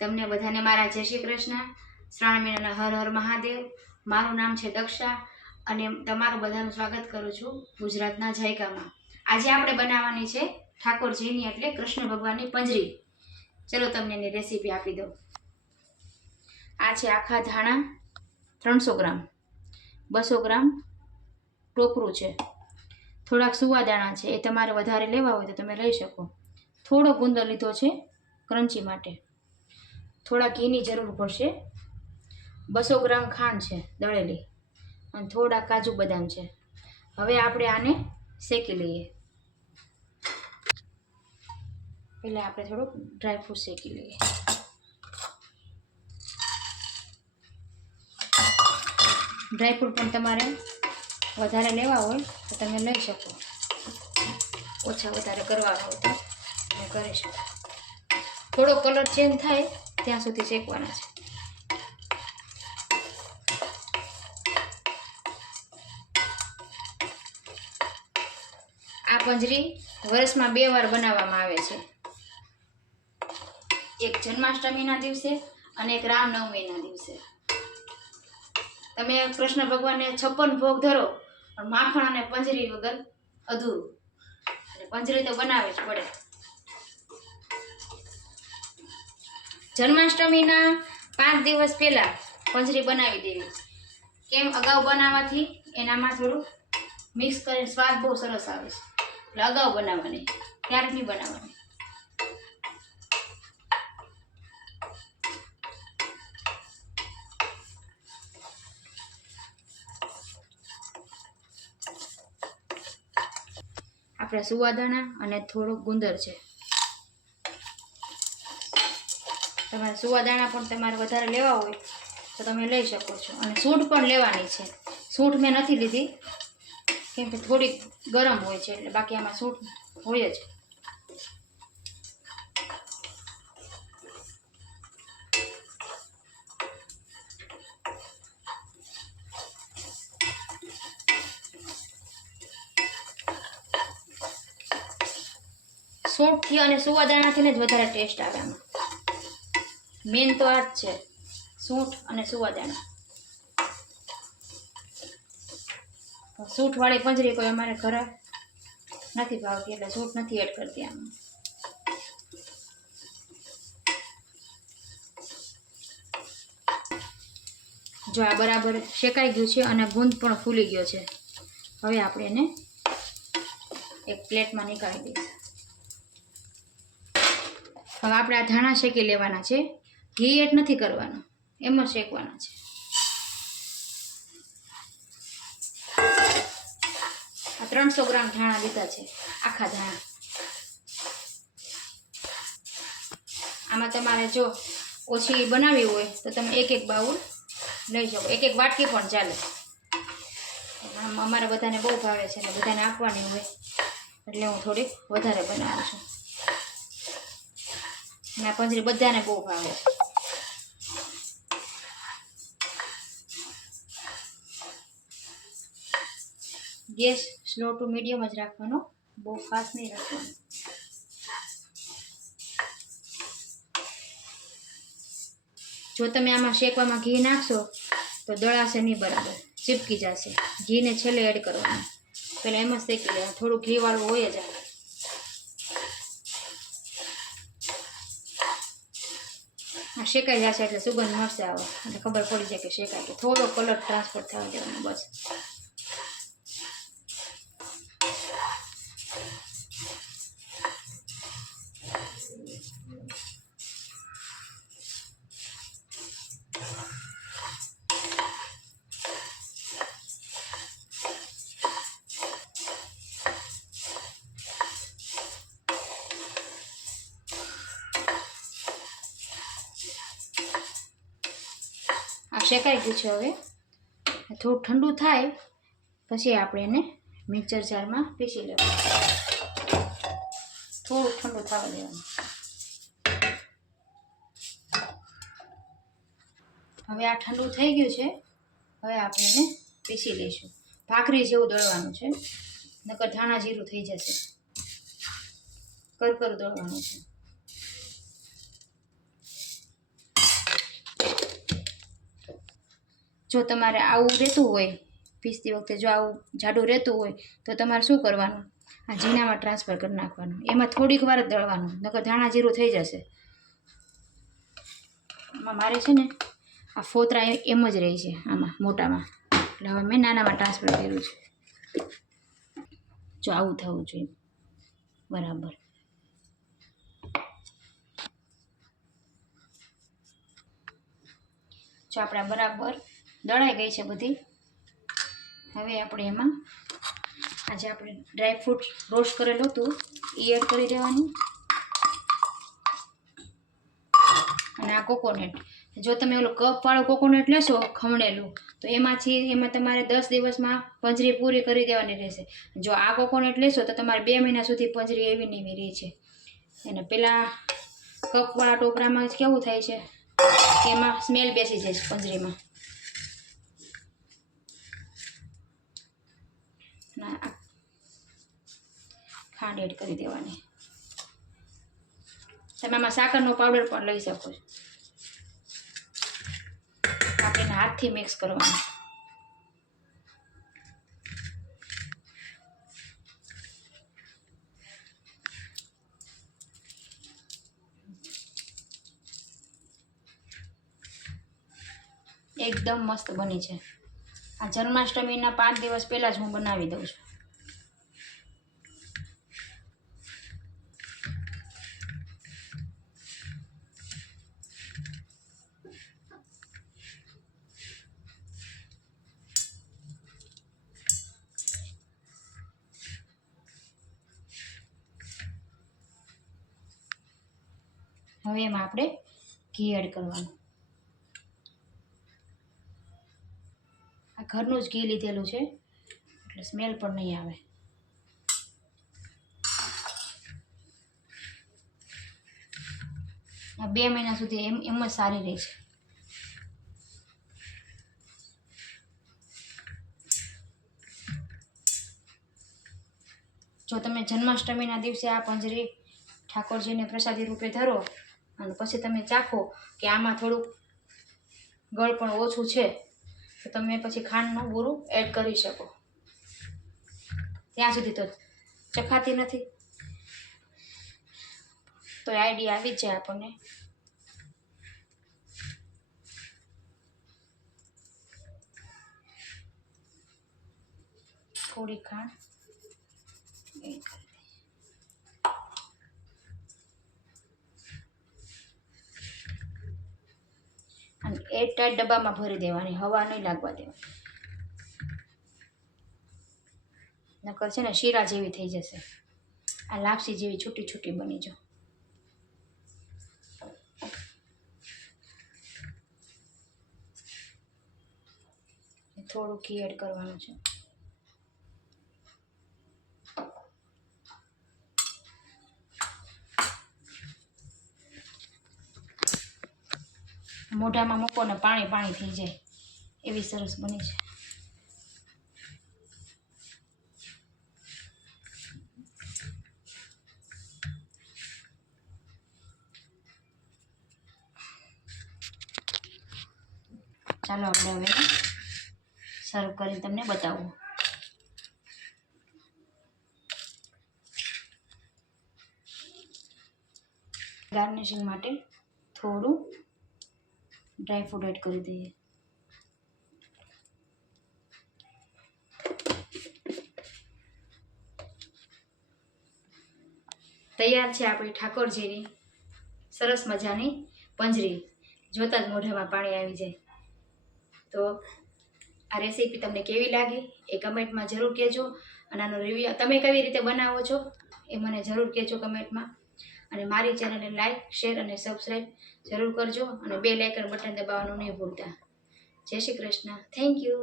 તમને બધાને મારા જય શ્રી કૃષ્ણ, શ્રાવણ મહિનાના હર હર મહાદેવ। મારું નામ છે દક્ષા અને તમારું બધાનું સ્વાગત કરું છું ગુજરાતના જાયકામાં। આજે આપણે બનાવવાની છે ઠાકોરજીની એટલે કૃષ્ણ ભગવાનની પંજરી। ચલો તમને એની રેસીપી આપી દઉં। આ છે આખા ધાણા 300 ગ્રામ, 200 ગ્રામ ટોપરું છે, થોડાક સુવાદાણા છે, એ તમારે વધારે લેવા હોય તો તમે લઈ શકો। થોડો ગુંદર લીધો છે ક્રંચી માટે, થોડા ઘીની જરૂર પડશે, 200 ગ્રામ ખાંડ છે દળેલી અને થોડા કાજુ બદામ છે। હવે આપણે આને શેકી લઈએ। પહેલાં આપણે થોડુંક ડ્રાયફ્રૂટ શેકી લઈએ। ડ્રાયફ્રૂટ પણ તમારે વધારે લેવા હોય તો તમે લઈ શકો, ઓછા વધારે કરવા હોય તો તમે કરી શકો। થોડો કલર ચેન્જ થાય ત્યાં સુધી શેકવાના છે। આ પંજરી વર્ષમાં 2 વાર બનાવવામાં આવે છે, એક જન્માષ્ટમીના દિવસે અને એક રામનવમીના દિવસે। તમે કૃષ્ણ ભગવાનને 56 ભોગ ધરો પણ માખણ અને પંજરી વગર અધૂરું, એટલે પંજરી તો બનાવવી જ પડે। જન્માષ્ટમીના 5 દિવસ પહેલા પંજરી બનાવી દેવી। કેમ? અગાઉ બનાવવાથી એનામાં થોડું મિક્સ કરીને સ્વાદ બહુ સરસ આવે છે, એટલે અગાઉ બનાવવાની, ક્યારેક નહીં બનાવવાની। આપણે સુવાદાણા અને થોડોક ગુંદર છે, તમારે સુવાદાણા પણ તમારે વધારે લેવા હોય તો તમે લઈ શકો છો, અને સૂંઠ પણ લેવાની છે। સૂંઠ મેં નથી લીધી કેમ કે થોડીક ગરમ હોય છે, એટલે બાકી આમાં સૂંઠ હોય જ। સૂંઠથી અને સુવાદાણાથી જ વધારે ટેસ્ટ આવે આમાં। મેન તો આ જ છે, સૂંઠ અને સુવાદાણા। સૂંઠવાળી પંજરી કોઈ અમારે ઘરે નથી ભાવતી, એટલે સૂંઠ નથી એડ કરતી આમાં। જો આ બરાબર શેકાઈ ગયું છે અને ગુંદ પણ ફૂલી ગયો છે। હવે આપણે એને એક પ્લેટમાં નીકાળી દઈશું। હવે આપણે આ ધાણા શેકી લેવાના છે, ઘી એડ નથી કરવાનું, એમ જ શેકવાના છે। આ 300 ગ્રામ ધાણા લીધા છે, આખા ધાણા। આમાં તમારે જો ઓછી બનાવી હોય તો તમે એક બાઉલ લઈ શકો, એક વાટકી પણ ચાલે। આમ અમારે બધાને બહુ ભાવે છે, એટલે બધાને આપવાની હોય એટલે હું થોડીક વધારે બનાવું છું, અને આ પંજરી બધાને બહુ ભાવે છે। ગેસ સ્લો ટુ મીડિયમ જ રાખવાનો, બહુ ફાસ્ટ નહીં રાખવાનો। જો તમે આમાં શેકવામાં ઘી નાખશો તો દળાશે નહીં બરાબર, ચીપકી જશે। ઘીને છેલ્લે એડ કરવાનું, પહેલાં એમ જ શેકી લેવાનું, થોડું ઘીવાળું હોય જ। આ શેકાઈ જશે એટલે સુગંધ મળશે આવો, એટલે ખબર પડી જાય કે શેકાય, કે થોડો કલર ટ્રાન્સફર થવા દેવાનો બસ। આ શેકાઈ ગયું છે, હવે થોડું ઠંડુ થાય પછી આપણે એને મિક્સર જારમાં પીસી લેવાનું, થોડું ઠંડુ થવા દેવાનું। હવે આ ઠંડુ થઈ ગયું છે, હવે આપણે એને પીસી લઈશું। ભાખરી જેવું દળવાનું છે, નકર ધાણા જીરું થઈ જશે, કરકર દળવાનું છે। જો તમારે આવું રહેતું હોય, પીસતી વખતે જો આવું જાડું રહેતું હોય તો તમારે શું કરવાનું, આ ઝીણામાં ટ્રાન્સફર કરી નાખવાનું. એમાં થોડીક વાર જ દળવાનું, નકર ધાણા જીરું થઈ જશે. આમાં મારે છે ને આ ફોતરા એમ જ રહે છે આમાં મોટામાં, એટલે હવે મેં નાનામાં ટ્રાન્સફર કર્યું છે. જો આવું થવું જોઈએ બરાબર. જો આપણા બરાબર દળાઈ ગઈ છે બધી. હવે આપણે એમાં આજે આપણે ડ્રાયફ્રૂટ રોસ્ટ કરેલું હતું એ એડ કરી દેવાનું. અને આ કોકોનટ, જો તમે ઓલો કપવાળો કોકોનટ લેશો ખમણેલું તો એમાં તમારે 10 દિવસમાં પંજરી પૂરી કરી દેવાની રહેશે. જો આ કોકોનટ લેશો તો તમારે 2 મહિના સુધી પંજરી એવી ને એવી રહે છે. અને પેલા કપવાળા ટોપરામાં કેવું થાય છે કે એમાં સ્મેલ બેસી જાય છે પંજરીમાં. ખાંડ એડ કરી દેવાની. તમે આમાં સાકરનો પાવડર પણ લઈ શકો છો. આપણે હાથથી મિક્સ કરવાનું. એકદમ મસ્ત બની છે. આ જન્માષ્ટમીના 5 દિવસ પહેલાં જ હું બનાવી દઉં છું. હવે એમાં આપણે ઘી એડ કરવાનું. આ ઘરનું જ ઘી લીધેલું છે એટલે સ્મેલ પણ નહીં આવે. આ 2 મહિના સુધી એમ જ સારી રહે છે. જો તમે જન્માષ્ટમીના દિવસે આ પંજરી ઠાકોરજીને પ્રસાદી રૂપે ધરો અને પછી તમે ચાખો કે આમાં થોડુંક ગળ પણ ઓછું છે તો તમે પછી ખાંડનું બૂરું એડ કરી શકો. ત્યાં સુધી તો ચખાતી નથી તો આઈડિયા આવી જ જાય આપણને. થોડી ખાંડ એડ કરી અને એરટાઈટ ડબ્બામાં ભરી દેવાની, હવા નહીં લાગવા દેવાની. નકર છે ને શીરા જેવી થઈ જશે. આ લાપસી જેવી છૂટી છૂટી બની જો. થોડું ઘી એડ કરવાનું છે. મોઢામાં મૂકો ને પાણી પાણી થઈ જાય એવી સરસ બની છે. ચાલો આપણે હવે સર્વ કરીને તમને બતાવું. ગાર્નિશિંગ માટે થોડું ડ્રાયફ્રૂટ એડ કરી દઈએ. તૈયાર છે આપણી ઠાકોરજીની સરસ મજાની પંજરી. જોતા જ મોઢામાં પાણી આવી જાય. તો આ રેસીપી તમને કેવી લાગી એ કમેન્ટમાં જરૂર કહેજો. અને આનો રિવ્યૂ તમે કેવી રીતે બનાવો છો એ મને જરૂર કહેજો કમેન્ટમાં. અને મારી ચેનલને લાઈક, શેર અને સબસ્ક્રાઈબ જરૂર કરજો. અને બેલ આઇકન બટન દબાવવાનું નહીં ભૂલતા. જય શ્રી કૃષ્ણ. Thank you.